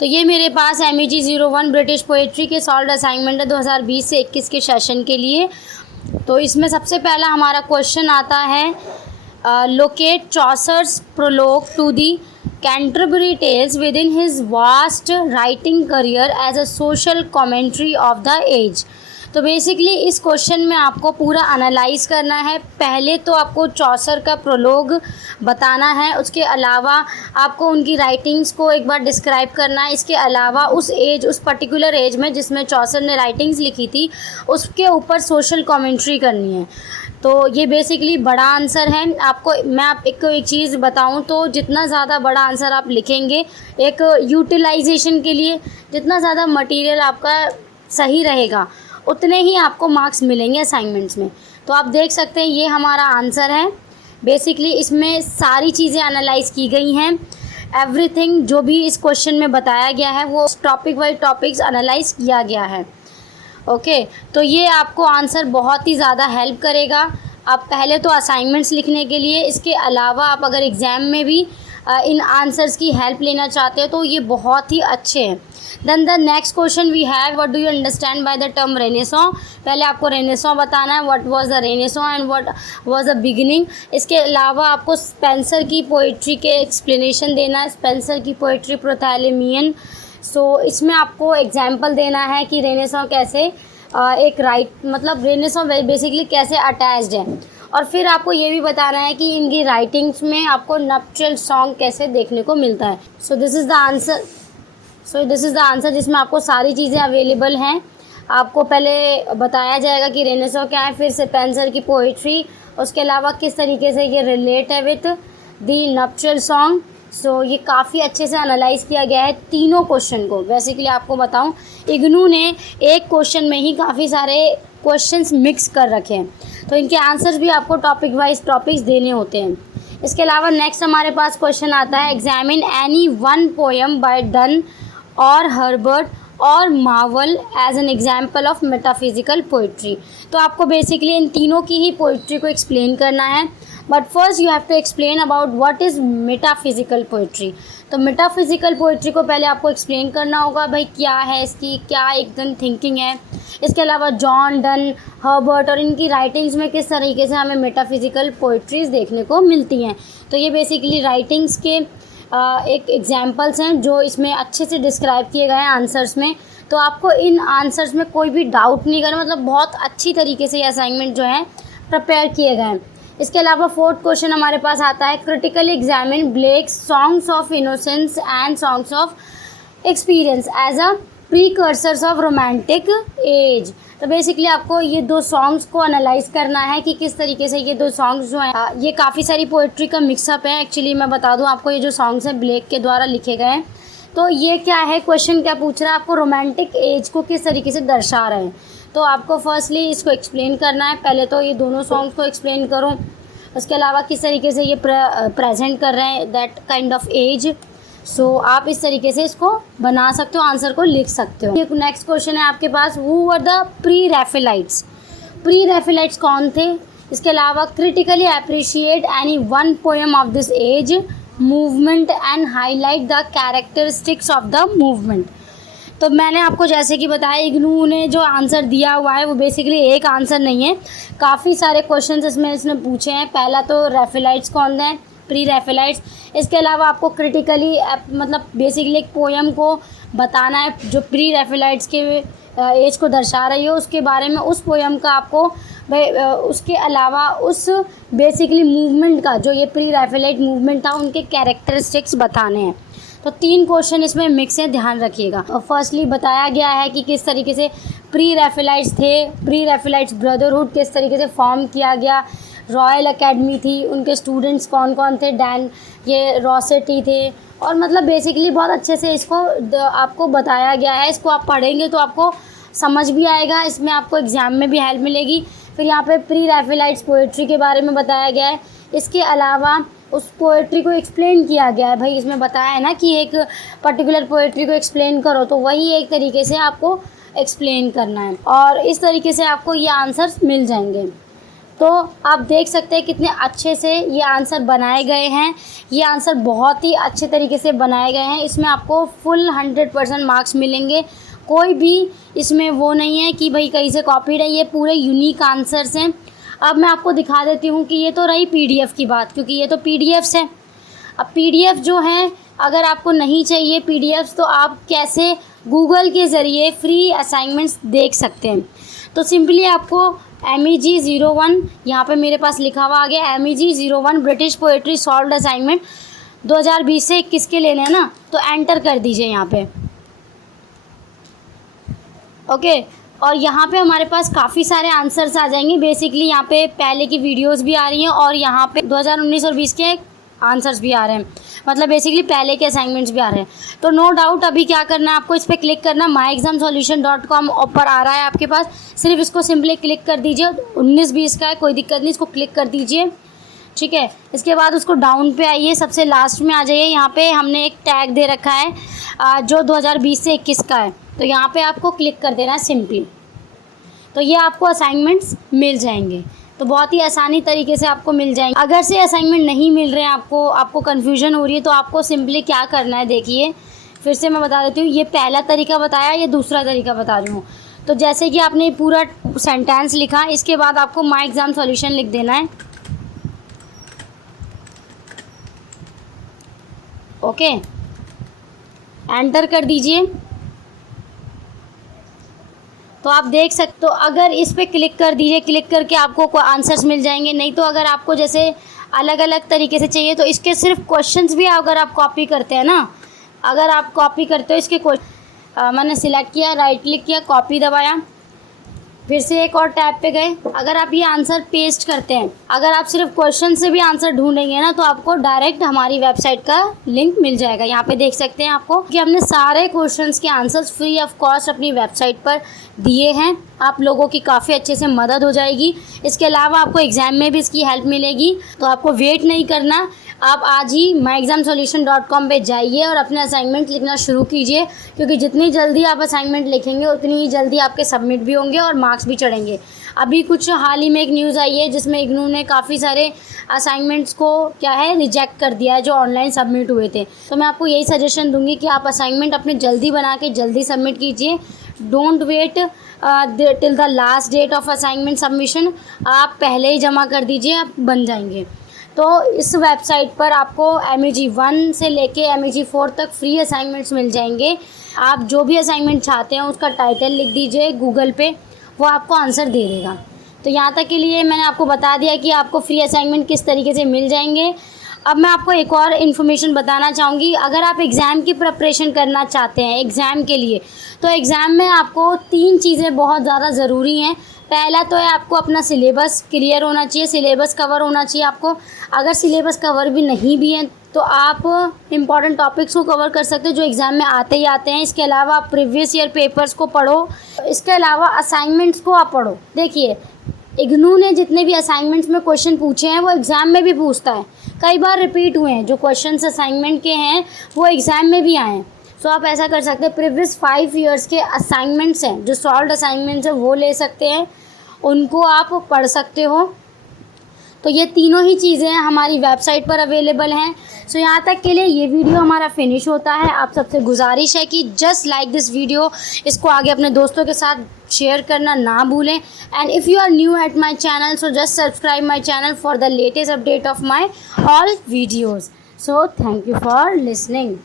तो ये मेरे पास MEG 01 ब्रिटिश पोएट्री के सॉल्व्ड असाइनमेंट है 2020 से 21 के सेशन के लिए। तो इसमें सबसे पहला हमारा क्वेश्चन आता है, locate Chaucer's prologue to the Canterbury Tales within his vast writing career as a social commentary of the age. तो बेसिकली इस क्वेश्चन में आपको पूरा एनालाइज करना है। पहले तो आपको चौसर का प्रोलोग बताना है, उसके अलावा आपको उनकी राइटिंग्स को एक बार डिस्क्राइब करना है। इसके अलावा उस एज, उस पर्टिकुलर एज में जिसमें चौसर ने राइटिंग्स लिखी थी, उसके ऊपर सोशल कमेंट्री करनी है। तो ये बेसिकली बड़ा आंसर है। मैं आपको एक चीज़ बताऊं तो जितना ज़्यादा बड़ा आंसर आप लिखेंगे, एक यूटिलाइजेशन के लिए जितना ज़्यादा मटेरियल आपका सही रहेगा, उतने ही आपको मार्क्स मिलेंगे असाइनमेंट्स में। तो आप देख सकते हैं ये हमारा आंसर है। बेसिकली इसमें सारी चीज़ें एनालाइज की गई हैं। एवरीथिंग जो भी इस क्वेश्चन में बताया गया है वो टॉपिक वाइज टॉपिक्स एनालाइज किया गया है। ओके, तो ये आपको आंसर बहुत ही ज़्यादा हेल्प करेगा। आप पहले तो असाइनमेंट्स लिखने के लिए, इसके अलावा आप अगर एग्ज़ाम में भी इन आंसर्स की हेल्प लेना चाहते हो तो ये बहुत ही अच्छे हैं। Then the next question we have, what do you understand by the term renaissance. पहले आपको रेनेसॉ बताना है, what was the renaissance and what was the beginning. इसके अलावा आपको स्पेंसर की पोइट्री के एक्सप्लेनेशन देना है, स्पेंसर की पोइट्री प्रोथैलेमियन। सो इसमें आपको एग्जाम्पल देना है कि रेनेसॉ कैसे मतलब रेनेसॉ बेसिकली कैसे अटैच्ड है। और फिर आपको ये भी बताना है कि इनकी राइटिंग्स में आपको नप्चुअल सॉन्ग कैसे देखने को मिलता है। So this is the answer जिसमें आपको सारी चीज़ें अवेलेबल हैं। आपको पहले बताया जाएगा कि रेनेसॉ क्या है, फिर स्पेंसर की पोइट्री, उसके अलावा किस तरीके से ये रिलेट है विथ दी नप्चुअल सॉन्ग। सो ये काफ़ी अच्छे से एनालाइज किया गया है तीनों क्वेश्चन को। बेसिकली आपको बताऊं, इग्नू ने एक क्वेश्चन में ही काफ़ी सारे क्वेश्चंस मिक्स कर रखे हैं, तो इनके आंसर्स भी आपको टॉपिक वाइज टॉपिक्स देने होते हैं। इसके अलावा नेक्स्ट हमारे पास क्वेश्चन आता है, examine any one poem by Donne और हर्बर्ट और Marvell as an example of metaphysical poetry. तो आपको बेसिकली इन तीनों की ही पोइट्री को एक्सप्लेन करना है। But first you have to explain about what is metaphysical poetry. तो मेटाफिजिकल पोइट्री को पहले आपको एक्सप्लेन करना होगा, भाई क्या है इसकी, क्या एकदम थिंकिंग है। इसके अलावा जॉन डन, हर्बर्ट और इनकी राइटिंग्स में किस तरीके से हमें मेटाफिजिकल पोइट्रीज़ देखने को मिलती हैं। तो ये बेसिकली राइटिंग्स के एक एग्जाम्पल्स हैं जो इसमें अच्छे से डिस्क्राइब किए गए हैं आंसर्स में। तो आपको इन आंसर्स में कोई भी डाउट नहीं करना, मतलब बहुत अच्छी तरीके से ये असाइनमेंट जो है प्रिपेयर किए गए हैं। इसके अलावा फोर्थ क्वेश्चन हमारे पास आता है, critically examine Blake's songs of innocence and songs of experience as a precursors of romantic age. तो बेसिकली आपको ये दो सॉन्ग्स को एनालाइज करना है कि किस तरीके से ये दो सॉन्ग्स जो हैं, ये काफ़ी सारी पोइट्री का मिक्सअप है। एक्चुअली मैं बता दूं आपको, ये जो सॉन्ग्स हैं ब्लेक के द्वारा लिखे गए हैं। तो ये क्या है, क्वेश्चन क्या पूछ रहा है, आपको रोमांटिक एज को किस तरीके से दर्शा रहे हैं। तो आपको फर्स्टली इसको एक्सप्लेन करना है। पहले तो ये दोनों सॉन्ग्स को एक्सप्लेन करो, उसके अलावा किस तरीके से ये प्रेजेंट कर रहे हैं दैट काइंड ऑफ एज। सो आप इस तरीके से इसको बना सकते हो, आंसर को लिख सकते हो। नेक्स्ट क्वेश्चन है आपके पास, who were the pre Raphaelites. Pre Raphaelites कौन थे। इसके अलावा critically appreciate any one poem of this age movement and highlight the characteristics of the movement. तो मैंने आपको जैसे कि बताया, इग्नू ने जो आंसर दिया हुआ है वो बेसिकली एक आंसर नहीं है, काफ़ी सारे क्वेश्चंस इसने पूछे हैं। पहला तो रैफेलाइट्स कौन है, प्री रैफेलाइट्स। इसके अलावा आपको क्रिटिकली मतलब बेसिकली एक पोएम को बताना है जो प्री रैफेलाइट्स के एज को दर्शा रही हो, उसके बारे में उस पोएम का आपको उसके अलावा उस बेसिकली मूवमेंट का, जो ये प्री रैफेलाइट मूवमेंट था, उनके कैरेक्टरिस्टिक्स बताने हैं। तो 3 क्वेश्चन इसमें मिक्स है, ध्यान रखिएगा। और फर्स्टली बताया गया है कि किस तरीके से प्री रैफेलाइट्स थे, प्री रैफेलाइट्स ब्रदरहुड किस तरीके से फॉर्म किया गया, रॉयल एकेडमी थी, उनके स्टूडेंट्स कौन कौन थे, ये रॉसेटी थे। और मतलब बेसिकली बहुत अच्छे से इसको आपको बताया गया है। इसको आप पढ़ेंगे तो आपको समझ भी आएगा, इसमें आपको एग्ज़ाम में भी हेल्प मिलेगी। फिर यहाँ पे प्री रैफेलाइट्स पोइट्री के बारे में बताया गया है। इसके अलावा उस पोइट्री को एक्सप्लेन किया गया है, भाई इसमें बताया है ना कि एक पर्टिकुलर पोइट्री को एक्सप्लेन करो, तो वही एक तरीके से आपको एक्सप्लेन करना है और इस तरीके से आपको ये आंसर्स मिल जाएंगे। तो आप देख सकते हैं कितने अच्छे से ये आंसर बनाए गए हैं। ये आंसर बहुत ही अच्छे तरीके से बनाए गए हैं। इसमें आपको फुल 100% मार्क्स मिलेंगे। कोई भी इसमें वो नहीं है कि भाई कहीं से कॉपीड है, ये पूरे यूनिक आंसर्स हैं। अब मैं आपको दिखा देती हूँ कि ये तो रही पीडीएफ की बात, क्योंकि ये तो पीडीएफ्स है। अब पीडीएफ जो हैं, अगर आपको नहीं चाहिए पीडीएफ्स, तो आप कैसे गूगल के ज़रिए फ्री असाइनमेंट्स देख सकते हैं। तो सिंपली आपको MEG 01, यहाँ पे मेरे पास लिखा हुआ आ गया MEG 01 British poetry solved assignment 2020 से 21 के लेने हैं ना, तो एंटर कर दीजिए यहाँ पे। ओके, और यहाँ पे हमारे पास काफ़ी सारे आंसर्स आ जाएंगे। बेसिकली यहाँ पे पहले की वीडियोस भी आ रही हैं और यहाँ पे 2019 और 20 के आंसर्स भी आ रहे हैं, मतलब बेसिकली पहले के असाइनमेंट्स भी आ रहे हैं। तो नो डाउट अभी क्या करना है, आपको इस पर क्लिक करना। myexamsolution.com ऊपर आ रहा है आपके पास, सिर्फ इसको सिंपली क्लिक कर दीजिए। 19-20 का है, कोई दिक्कत नहीं, इसको क्लिक कर दीजिए, ठीक है। इसके बाद उसको डाउन पे आइए, सबसे लास्ट में आ जाइए। यहाँ पे हमने एक टैग दे रखा है जो 2020 से 21 का है, तो यहाँ पे आपको क्लिक कर देना है सिंपली। तो ये आपको असाइनमेंट्स मिल जाएंगे, तो बहुत ही आसानी तरीके से आपको मिल जाएंगे। अगर से असाइनमेंट नहीं मिल रहे हैं आपको कन्फ्यूजन हो रही है, तो आपको सिंपली क्या करना है, देखिए फिर से मैं बता देती हूँ। ये पहला तरीका बताया, ये दूसरा तरीका बता रही हूँ। तो जैसे कि आपने पूरा सेंटेंस लिखा, इसके बाद आपको माई एग्ज़ाम सॉल्यूशन लिख देना है। ओके, एंटर कर दीजिए। तो आप देख सकते हो, अगर इस पे क्लिक कर दीजिए, क्लिक करके आपको आंसर्स मिल जाएंगे। नहीं तो अगर आपको जैसे अलग अलग तरीके से चाहिए, तो इसके सिर्फ क्वेश्चंस भी अगर आप कॉपी करते हैं ना, अगर आप कॉपी करते हो इसके मैंने सिलेक्ट किया, राइट क्लिक किया, कॉपी दबाया, फिर से एक और टैब पे गए। अगर आप ये आंसर पेस्ट करते हैं, अगर आप सिर्फ क्वेश्चन से भी आंसर ढूंढेंगे ना, तो आपको डायरेक्ट हमारी वेबसाइट का लिंक मिल जाएगा। यहाँ पे देख सकते हैं आपको कि हमने सारे क्वेश्चंस के आंसर्स फ्री ऑफ कॉस्ट अपनी वेबसाइट पर दिए हैं। आप लोगों की काफ़ी अच्छे से मदद हो जाएगी। इसके अलावा आपको एग्ज़ाम में भी इसकी हेल्प मिलेगी, तो आपको वेट नहीं करना। आप आज ही myexamsolution.com पे जाइए और अपने असाइनमेंट लिखना शुरू कीजिए, क्योंकि जितनी जल्दी आप असाइनमेंट लिखेंगे उतनी ही जल्दी आपके सबमिट भी होंगे और मार्क्स भी चढ़ेंगे। अभी कुछ हाल ही में एक न्यूज़ आई है जिसमें इग्नू ने काफ़ी सारे असाइनमेंट्स को क्या है रिजेक्ट कर दिया है जो ऑनलाइन सबमिट हुए थे। तो मैं आपको यही सजेशन दूंगी कि आप असाइनमेंट अपने जल्दी बना के जल्दी सबमिट कीजिए। Don't wait till the last date of assignment submission. आप पहले ही जमा कर दीजिए, आप बन जाएंगे। तो इस वेबसाइट पर आपको MEG 1 से लेके MEG 4 तक फ्री असाइनमेंट्स मिल जाएंगे। आप जो भी असाइनमेंट चाहते हैं उसका टाइटल लिख दीजिए गूगल पे, वो आपको आंसर दे देगा। तो यहाँ तक के लिए मैंने आपको बता दिया कि आपको फ्री असाइनमेंट किस तरीके से मिल जाएंगे। अब मैं आपको एक और इन्फॉर्मेशन बताना चाहूँगी। अगर आप एग्ज़ाम की प्रिपरेशन करना चाहते हैं एग्ज़ाम के लिए, तो एग्ज़ाम में आपको 3 चीज़ें बहुत ज़्यादा ज़रूरी हैं। पहला तो है आपको अपना सिलेबस क्लियर होना चाहिए, सिलेबस कवर होना चाहिए आपको। अगर सिलेबस कवर भी नहीं भी है तो आप इम्पॉर्टेंट टॉपिक्स को कवर कर सकते हो जो एग्ज़ाम में आते ही आते हैं। इसके अलावा आप प्रीवियस ईयर पेपर्स को पढ़ो, इसके अलावा असाइनमेंट्स को आप पढ़ो। देखिए इग्नू ने जितने भी असाइनमेंट्स में क्वेश्चन पूछे हैं वो एग्ज़ाम में भी पूछता है, कई बार रिपीट हुए हैं। जो क्वेश्चंस असाइनमेंट के हैं वो एग्ज़ाम में भी आए हैं। सो आप ऐसा कर सकते हैं, प्रीवियस 5 ईयर्स के असाइनमेंट्स हैं जो सॉल्व्ड असाइनमेंट्स हैं वो ले सकते हैं, उनको आप पढ़ सकते हो। तो ये तीनों ही चीज़ें हमारी वेबसाइट पर अवेलेबल हैं। सो यहाँ तक के लिए ये वीडियो हमारा फिनिश होता है। आप सबसे गुजारिश है कि जस्ट लाइक दिस वीडियो, इसको आगे अपने दोस्तों के साथ शेयर करना ना भूलें। And if you are new at my channel, so just subscribe my channel for the latest update of my all videos. So thank you for listening.